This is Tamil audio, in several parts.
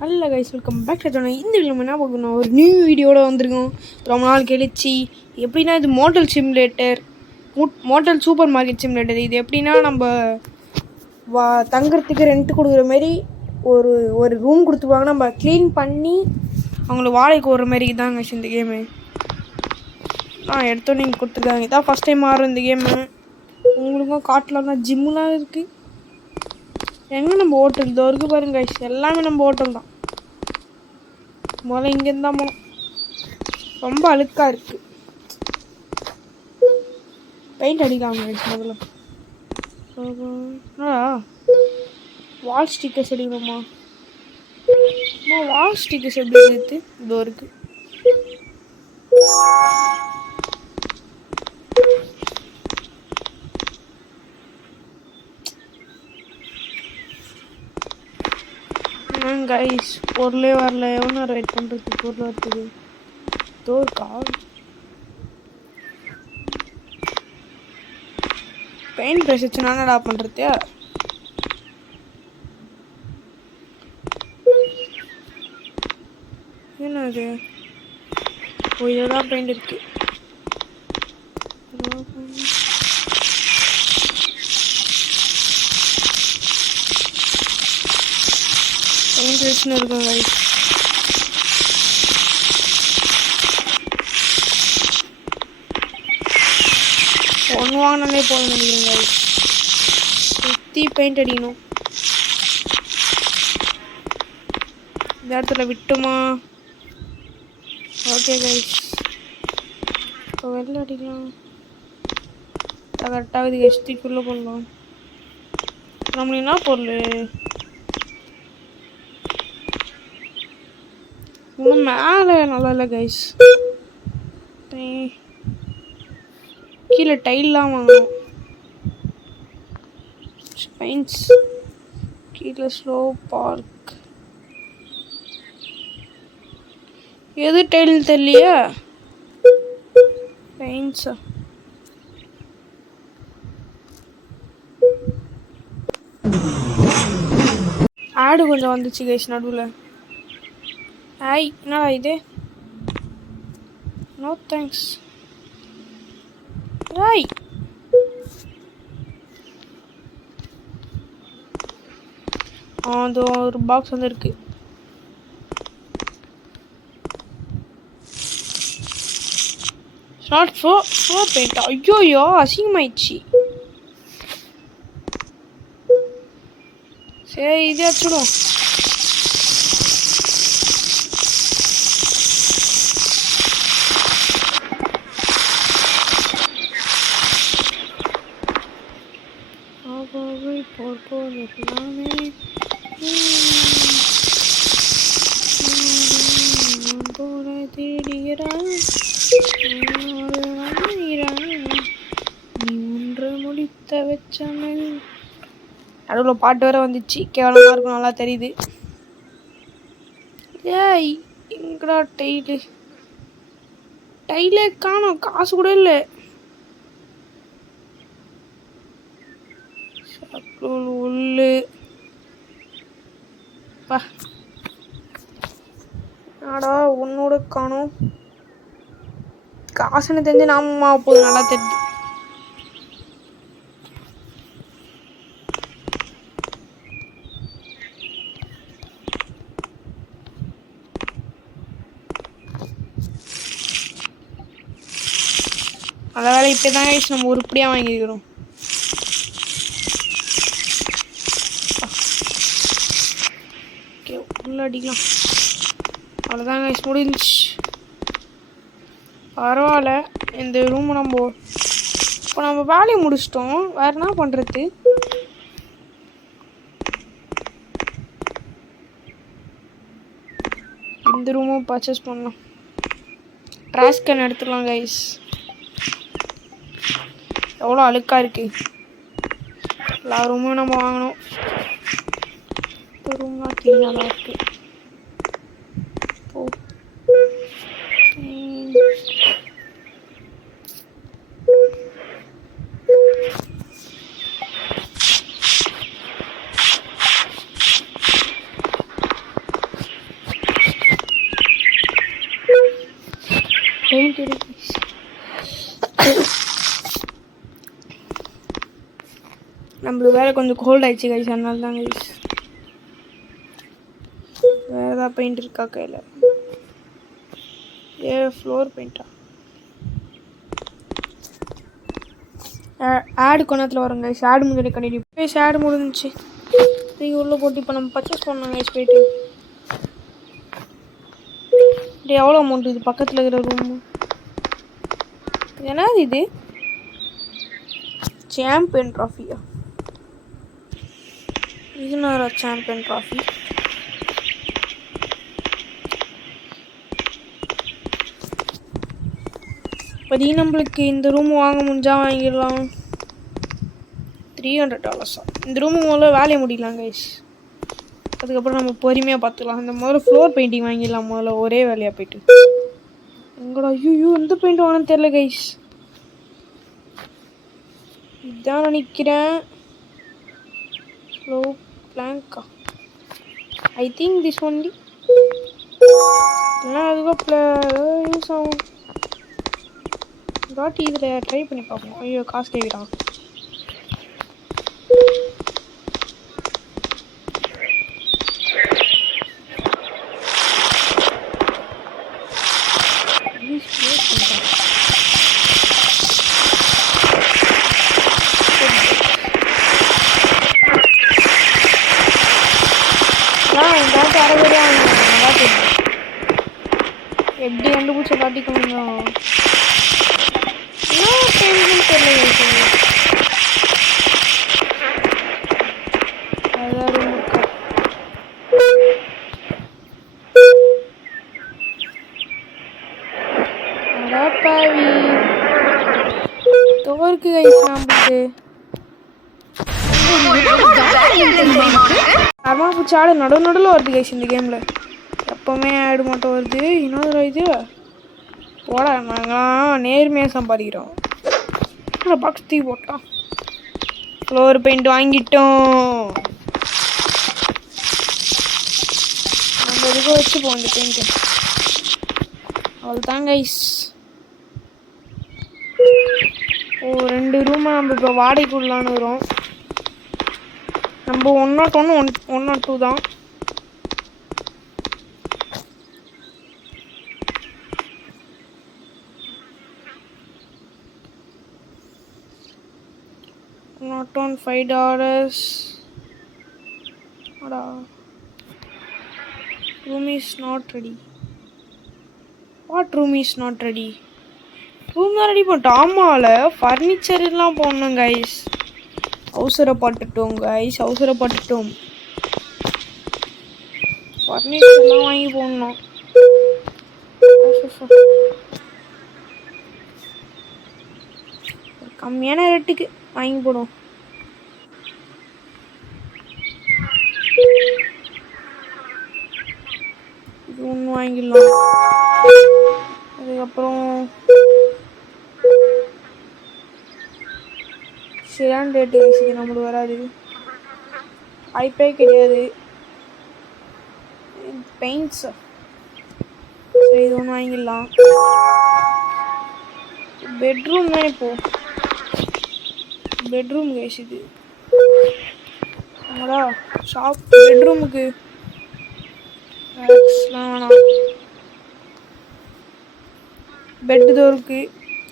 Hello guys, welcome back to channel. இந்த வீடியோ என்ன பார்க்கணும், ஒரு நியூ வீடியோட வந்திருக்கோம். ரொம்ப நாள் கழிச்சு. எப்படின்னா இது motel simulator, motel super market simulator. இது எப்படின்னா நம்ம தங்குறதுக்கு ரெண்ட் கொடுக்குற மாதிரி ஒரு ஒரு ரூம் கொடுத்துருவாங்க. நம்ம க்ளீன் பண்ணி அவங்கள வாடகைக்கு விடுற மாதிரி தாங்க இந்த கேமு. எடுத்தோன்னே இங்கே கொடுத்துருக்காங்க. இதான் ஃபஸ்ட் டைம் ஆடுறோம் இந்த கேமு. உங்களுக்கும் காட்டலாம் தான். ஜிம்முலாம் இருக்குது. எங்கே நம்ம ஹோட்டல் இதோ இருக்குது பாருங்க கைஸ். எல்லாமே நம்ம ஹோட்டல் தான். முதல்ல இங்கேருந்து தான் போனோம். ரொம்ப அழுக்காக இருக்குது. பெயிண்ட் அடிக்காம கைஸ். முதல்ல வால் ஸ்டிக்கர்ஸ் அடிக்கணுமா? வால் ஸ்டிக்கர்ஸ் எப்படி இருக்குது? இதோ இருக்குது. கைஸ் பொருளே வரல. எவ்வளோ நேரம் வெயிட் பண்ணுறது பொருள் வரத்துக்கு? இருக்கா பெயிண்ட் ப்ரஷ் வச்சு நானடா பண்ணுறது? என்ன அது? ஓ, இதோதான் பெயிண்ட் இருக்கு. பெயிண்ட் ப்ரஷ்னு இருக்கும் கைஸ். ஒன்று வாங்கினாலே போகணும்னு நினைக்கிறேன் கைஸ். சுற்றி பெயிண்ட் அடிக்கணும். இந்த இடத்துல விட்டுமா? ஓகே கைஸ், இப்போ வெளில அடிக்கலாம். கரெக்டாக இது எஸ்டிக்குள்ளே போடலாம். நம்மளுக்கு என்ன பொருள்? இன்னும் மேலே நல்லா இல்லை கைஸ். கீழே டைல்லாம் வாங்கணும். ஸ்பைன்ஸ் கீழே ஸ்லோ பார்க். எது டைல் தெரியலையா? பெயிண்ட்ஸா? ஆடு கொஞ்சம் வந்துச்சு கைஸ் நடுவில். என்னடா இது? No thanks. அது ஒரு பாக்ஸ் வந்து இருக்கு. Not for paint. ஐயோயோ, அசிங்கமாயிடுச்சு. சரி, இது வச்சுடும். எல்லாமே போல தேடுகிறான். நீ ஒன்று முடித்த வச்சமல். நடுவில் பாட்டு வேற வந்துச்சு. கேவலமாக இருக்கும், நல்லா தெரியுது. ஏய், எங்கடா டைலே காணோம். காசு கூட இல்லை. உள்ளு ஆடா உன்னோட காணும். காசுன்னு தெரிஞ்சு நாம போகுது. நல்லா தெரியுது. நல்ல வேலை இப்போதான் நம்ம உருப்படியாக வாங்கியிருக்கிறோம். உள்ள அடிக்கலாம். அவ்வளோதான் கைஸ், முடிஞ்சிச்சு. பரவாயில்ல. இந்த ரூம் இப்போ நம்ம வேலையை முடிச்சிட்டோம். வேறு என்ன பண்ணுறது? இந்த ரூமும் பர்ச்சேஸ் பண்ணலாம். ட்ராஷ் கேன் எடுத்துக்கலாம் கைஸ். எவ்வளோ அழுக்காக இருக்குது. எல்லா ரூமும் நம்ம வாங்கணும். ரூம்லாம் கிளீனாக இருக்கு. பெயிண்ட் இருக்கு. நம்மளுக்கு வேறு கொஞ்சம் கோல்ட் ஆயிடுச்சு கைஸ், அதனால தான் கைஸ். வேறு ஏதாவது பெயிண்ட் இருக்கா கையில்? ஃப்ளோர் பெயிண்டா? ஆடு கொண்டத்தில் வரும் கைஸ். ஆடு முடிஞ்சு கண்டிப்பாக கைஸ். ஆடு முடிஞ்சிச்சு. நீங்கள் உள்ளே போட்டு இப்போ நம்ம பர்ச்சேஸ் பண்ணோம் கைஸ் போயிட்டு. எவ்வளோ அமௌண்ட் இது பக்கத்தில் இருக்கிற ரூமு? என்னது இது? சாம்பியன் ட்ராஃபியா? இதுனா சாம்பியன் ட்ராஃபி? இப்போதைக்கு நம்மளுக்கு இந்த ரூம் வாங்க முடிஞ்சால் வாங்கிடலாம். $300. இந்த ரூமு முதல்ல வேலையை முடியலாம் கைஸ். அதுக்கப்புறம் நம்ம பொறுமையாக பார்த்துக்கலாம். இந்த முதல்ல ஃப்ளோர் பெயிண்டிங் வாங்கிடலாம் முதல்ல, ஒரே வேலையாக போயிட்டு. எங்கடா ஐயோ எந்த பெயிண்ட் வாங்கன்னு தெரில கைஸ். இதான் நினைக்கிறேன். ஸ்லோ பிளாங்கா ஐ திங்க் திஸ் ஒன்லி. இல்லைனா அதுக்கப்புறம் யூஸ் ஆகும். தாட்டி இதில் ட்ரை பண்ணி பார்ப்போம். ஐயோ காசு கேட்குறான். எப்படி கண்டுபிடிச்ச காட்டிக்க முடியும்? தோருக்கு கைஸ் நம்மளுக்கு பூச்சி ஆடு நடுவில் வருது கைஸ் இந்த கேமில். எப்போவுமே ஆடு மட்டும் வருது. இன்னொரு இது போட நாங்களாம் நேர்மையாக சம்பாதிக்கிறோம். பாக்ஸ் தீ போட்டோம். ஃப்ளோர் பெயிண்ட் வாங்கிட்டோம். நம்ம இதுக்கு வச்சுப்போம் இந்த பெயிண்ட்டு. அவ்வளோதான் கைஸ். ஓ 2 ரூமை நம்ம இப்போ வாடகைக்குள்ளான்னு வரும். நம்ம 101 102 தான். Not on $5. Room is not ready. What room is not ready? Room தான் ரெடி பண்ணிட்டோம். ஆமால ஃபர்னிச்சர் எல்லாம் போடணும் கைஸ். அவசரப்பட்டுட்டோம் கைஸ், அவசரப்பட்டுட்டோம். ஃபர்னிச்சர்லாம் வாங்கி போடணும். கம்மியான ரேட்டுக்கு வாங்கி போடுவோம். இது ஒன்று வாங்கிடலாம். அதுக்கப்புறம் சரியான ரேட்டு வச்சுது, நம்மளுக்கு வராது. வாய்ப்பே கிடையாது. பெயிண்ட்ஸ் சரி இது ஒன்று வாங்கிடலாம். பெட்ரூம் தான் இப்போ. பெட்ரூம் கைஸ் இது. ஆமாடா ஷாப் பெட்ரூமுக்கு வேணாம். பெட்டு தோருக்கு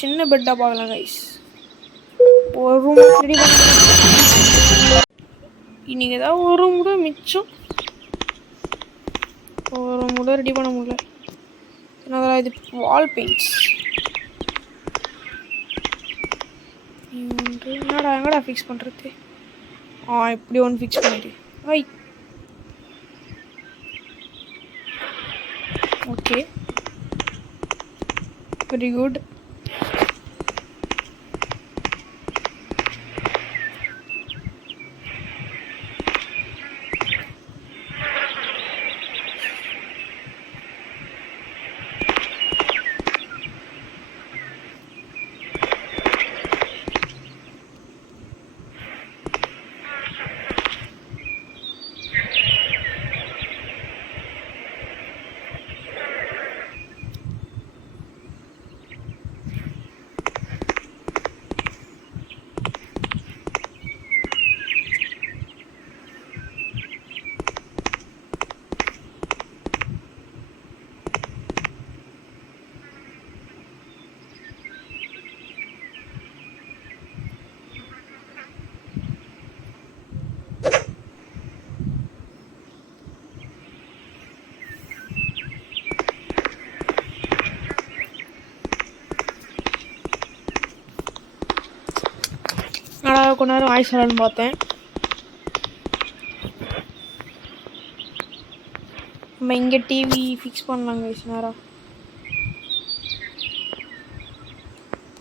சின்ன பெட்டாக பார்க்கலாம் கைஸ். ஒரு ரூம் ரெடி பண்ண இன்னைக்கு ஏதாவது ஒரு ரூம் கூட மிச்சம். ஒரு ரூம் கூட ரெடி பண்ண முடியல. என்னதான் இது வால் பெயிண்ட்ஸ். என்னடா எங்கடா ஃபிக்ஸ் பண்ணுறது? இப்படி ஒன்று ஃபிக்ஸ் பண்ணிடு. Okay very good. கொஞ்ச நேரம் வாய்ஸ் வரலான்னு பார்த்தேன். நம்ம இங்கே டிவி ஃபிக்ஸ் பண்ணலாம் கைஸ். நேராக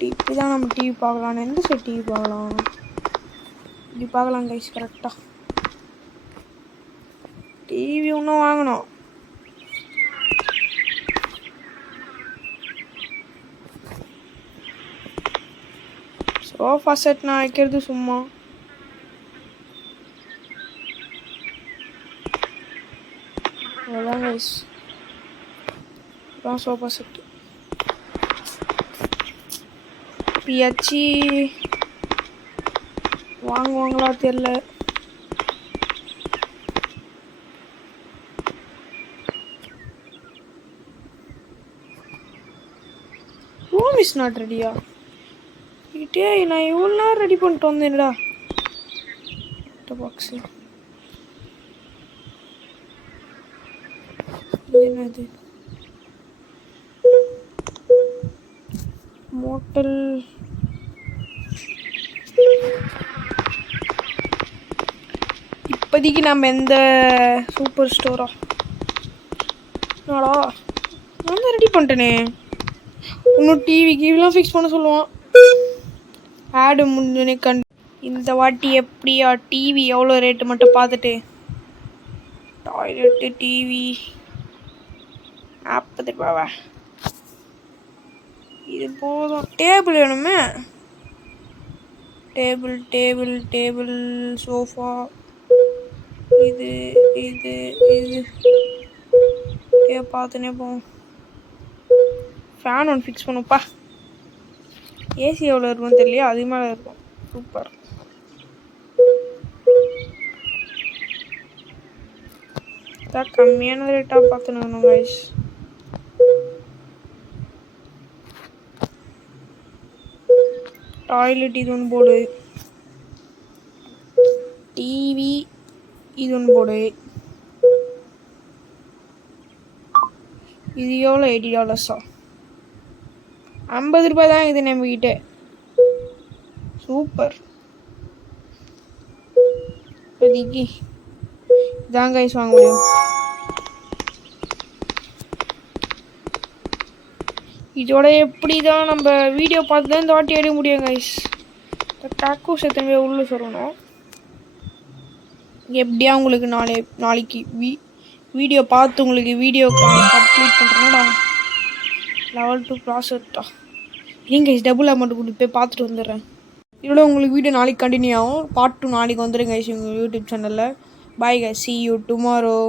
இப்படி தான் நம்ம டிவி பார்க்கலாம். எந்த சைட் டிவி பார்க்கலாம்? இப்படி பார்க்கலாம் கைஸ். கரெக்டாக டிவி ஒன்றும் வாங்கணும். சோஃபா செட் நான் வைக்கிறது சும்மா. அவ்வளோதான் கைஸ். அதான் சோஃபா செட்டு. பியாச்சி வாங்குவாங்களா தெரியல. ரூம் இஸ் நாட் ரெடியா? டே நான் இவ்வளோ நேரம் ரெடி பண்ணிட்டு வந்தேன்டா. பாக்ஸு என்னது? மோட்டல் இப்போதைக்கு நம்ம எந்த சூப்பர் ஸ்டோரா? நாடா நான் தான் ரெடி பண்ணிட்டேனே. இன்னும் டிவி கீவிலாம் ஃபிக்ஸ் பண்ண சொல்லுவான். ஆடு முன்னே கண்டு இந்த வாட்டி எப்படியா டிவி எவ்வளோ ரேட்டு மட்டும் பார்த்துட்டு. டாய்லெட்டு டிவி 40 ரூபாவா? இது போதும். டேபிள் வேணுமே. Table table table sofa. இது இது இது பார்த்துனே போவோம். ஃபேன் ஒன்று ஃபிக்ஸ் பண்ணுப்பா. ஏசி எவ்வளோ இருக்கும்னு தெரியலையா? அதிகமாக இருக்கும். சூப்பர். தான் கம்மியான ரேட்டாக பார்த்துன்னு கைஸ். டாய்லெட் இது ஒன்று போடு. டிவி இது ஒன்று போடு. இது எவ்வளோ? $80. 50 ரூபாய் தான் இது நம்மகிட்ட. சூப்பர். இப்போதைக்கு இதான் கைஸ் வாங்க முடியும். இதோட எப்படி தான் நம்ம வீடியோ பார்த்து தான் இந்த வாட்டி எடுக்க முடியும் கைஸ். டாக்கோ சேர்த்தனவே உள்ளே சொல்லணும். எப்படியா உங்களுக்கு நாளைக்கு வீடியோ பார்த்து உங்களுக்கு வீடியோ கம்ப்ளீட் பண்ணுறேன்னா level 2 ப்ராசஸ்டா. இல்லைங்க கைஸ், டபுள் அமௌண்ட் கொடுத்து போய் பார்த்துட்டு வந்துடுறேன். இதோட உங்களுக்கு வீடியோ நாளைக்கு கண்டினியூ ஆகும். பார்ட் 2 நாளைக்கு வந்துடுங்க கைஸ் உங்கள் யூடியூப் சேனலில். Bye guys, see you tomorrow.